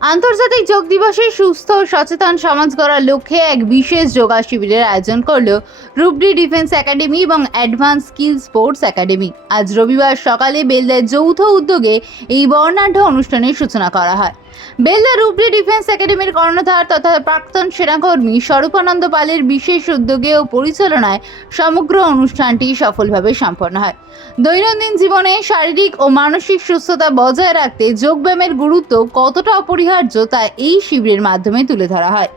আন্তর্জাতিক যোগ দিবসে সুস্থ ও সচেতন সমাজ গড়ার লক্ষ্যে এক বিশেষ যোগা শিবিরের আয়োজন করল রূপডি ডিফেন্স একাডেমি এবং অ্যাডভান্স স্কিল স্পোর্টস একাডেমি। আজ রবিবার সকালে বেলদার যৌথ উদ্যোগে এই বর্ণাঢ্য অনুষ্ঠানের সূচনা করা হয়। বেলদা রূপডি ডিফেন্স একাডেমির কর্ণধার তথা প্রাক্তন সেনাকর্মী স্বরূপানন্দ পালের বিশেষ উদ্যোগে ও পরিচালনায় সমগ্র অনুষ্ঠানটি সফলভাবে সম্পন্ন হয়। দৈনন্দিন জীবনে শারীরিক ও মানসিক সুস্থতা বজায় রাখতে যোগব্যায়ামের গুরুত্ব কতটা অপরিহার্য তা এই শিবিরের মাধ্যমে তুলে ধরা হয়।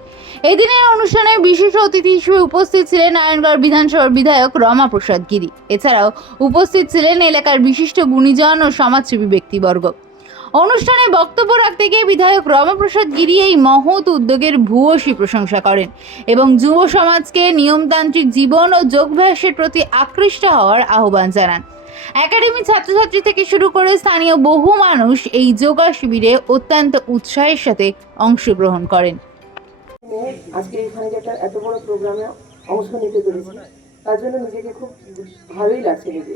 এদিনের অনুষ্ঠানে বিশেষ অতিথি হিসেবে উপস্থিত ছিলেন নারায়ণগড় বিধানসভার বিধায়ক রমা প্রসাদ গিরি। এছাড়াও উপস্থিত ছিলেন এলাকার বিশিষ্ট গুণীজন ও সমাজসেবী ব্যক্তিবর্গ। অনুষ্ঠানে বক্তব্য রাখতে গিয়ে বিধায়ক রমাপ্রসাদ গিরি এই মহৎ উদ্যোগের ভূয়সী প্রশংসা করেন এবং যুব সমাজকে নিয়মতান্ত্রিক জীবন ও যোগাভ্যাসের প্রতি আকৃষ্ট হওয়ার আহ্বান জানান। একাডেমি ছাত্রছাত্রী থেকে শুরু করে স্থানীয় বহু মানুষ এই যোগা শিবিরে অত্যন্ত উৎসাহের সাথে অংশগ্রহণ করেন। আজকে এখানে যে একটা এত বড় প্রোগ্রামে অংশ নিতে পেরেছি তার জন্য নিজেকে খুব ভালোই লাগছে, নিজে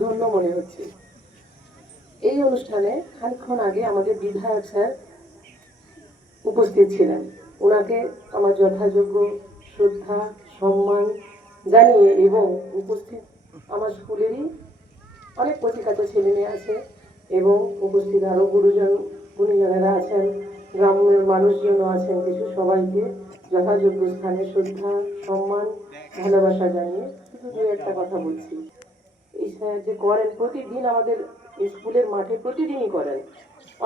ধন্য মনে হচ্ছে। এই অনুষ্ঠানে খানিকক্ষণ আগে আমাদের বিধায়ক স্যার উপস্থিত ছিলেন। ওনাকে আমার যথাযোগ্য শ্রদ্ধা সম্মান জানিয়ে এবং উপস্থিত আমার স্কুলেরই অনেক পত্রিকাত ছেলে মেয়ে আছে এবং উপস্থিত আরও গুণীজনেরা আছেন, গ্রামের মানুষজনও আছেন, কিছু সবাইকে যথাযোগ্য স্থানে শ্রদ্ধা সম্মান ভালোবাসা জানিয়ে শুধু দু একটা কথা বলছি। এই স্যার যে করেন প্রতিদিন আমাদের স্কুলের মাঠে প্রতিদিনই করেন,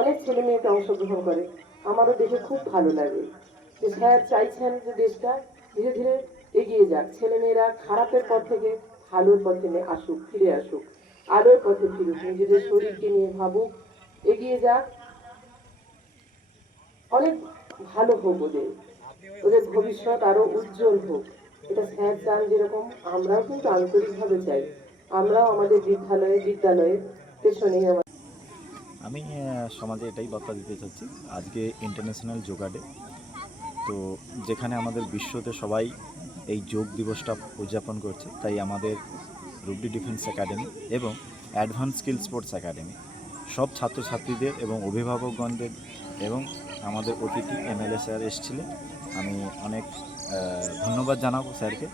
অনেক ছেলে মেয়েকে অংশগ্রহণ করে, আমারও দেখে খুব ভালো লাগে যে স্যার চাইছেন যে দেশটা ধীরে ধীরে এগিয়ে যাক, ছেলে মেয়েরা খারাপের পথ থেকে ভালোর পথে আসুক, ফিরে আসুক, আলোর পথে ফিরুক, নিজেদের শরীরকে নিয়ে ভাবুক, এগিয়ে যাক, অনেক ভালো হোক, ওদের ভবিষ্যৎ আরো উজ্জ্বল হোক। এটা স্যার চান যেরকম আমরাও কিন্তু আন্তরিকভাবে চাই। আমরাও আমাদের বিদ্যালয়ে পেছনে আমি সমাজে এটাই বার্তা দিতে চাচ্ছি। আজকে ইন্টারন্যাশনাল যোগা ডে, তো যেখানে আমাদের বিশ্বতে সবাই এই যোগ দিবসটা উদযাপন করছে, তাই আমাদের রূপডি ডিফেন্স একাডেমি এবং অ্যাডভান্স স্কিল স্পোর্টস একাডেমি সব ছাত্রছাত্রীদের এবং অভিভাবকগণদের এবং আমাদের অতিথি এমএলএ স্যার এসেছিলেন। আমি অনেক ধন্যবাদ জানাবো স্যারকে,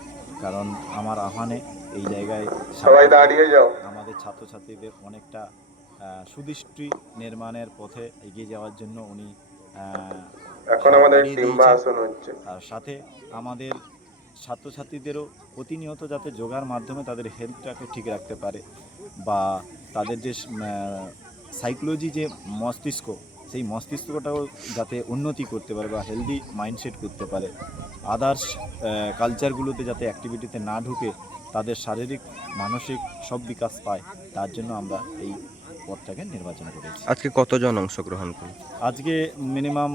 কারণ আমার আহ্বানে এই জায়গায় সবাই দাঁড়িয়ে যাও, আমাদের ছাত্রছাত্রীদের অনেকটা সুদৃষ্টি নির্মাণের পথে এগিয়ে যাওয়ার জন্য উনি এখন আমাদের সিংহাসন হচ্ছে। আর সাথে আমাদের ছাত্রছাত্রীদেরও প্রতিনিয়ত যাতে যোগার মাধ্যমে তাদের হেলথটাকে ঠিক রাখতে পারে বা তাদের যে সাইকোলজি যে মস্তিষ্ক, সেই মস্তিষ্কটাও যাতে উন্নতি করতে পারে বা হেলদি মাইন্ডসেট করতে পারে, আদার্স কালচারগুলোতে যাতে অ্যাক্টিভিটিতে না ঢুকে তাদের শারীরিক মানসিক সব বিকাশ পায়, তার জন্য আমরা এই পথটাকে নির্বাচন করেছি। আজকে কতজন অংশগ্রহণ করেন? আজকে মিনিমাম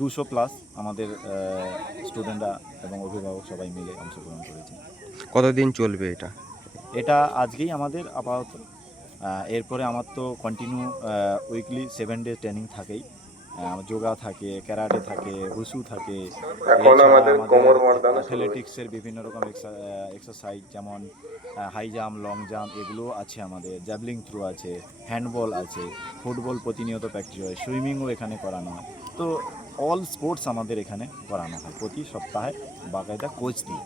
200+ আমাদের স্টুডেন্টরা এবং অভিভাবক সবাই মিলে অংশগ্রহণ করেছে। কতদিন চলবে এটা? এটা আজকেই আমাদের আপাতত, এরপরে আমার তো কন্টিনিউ উইকলি 7 ডে ট্রেনিং থাকেই। যোগা থাকে, ক্যারাটে থাকে, উসু থাকে, এখন আমাদের অ্যাথলেটিক্সের বিভিন্ন রকম এক্সারসাইজ, যেমন হাই জাম্প, লং জাম্প, এগুলো আছে আমাদের, জ্যাভলিং থ্রো আছে, হ্যান্ডবল আছে, ফুটবল প্রতিনিয়ত প্র্যাকটিস হয়, সুইমিংও এখানে করানো হয়। তো অল স্পোর্টস আমাদের এখানে করানো হয় প্রতি সপ্তাহে বাকায়দা কোচ দিয়ে।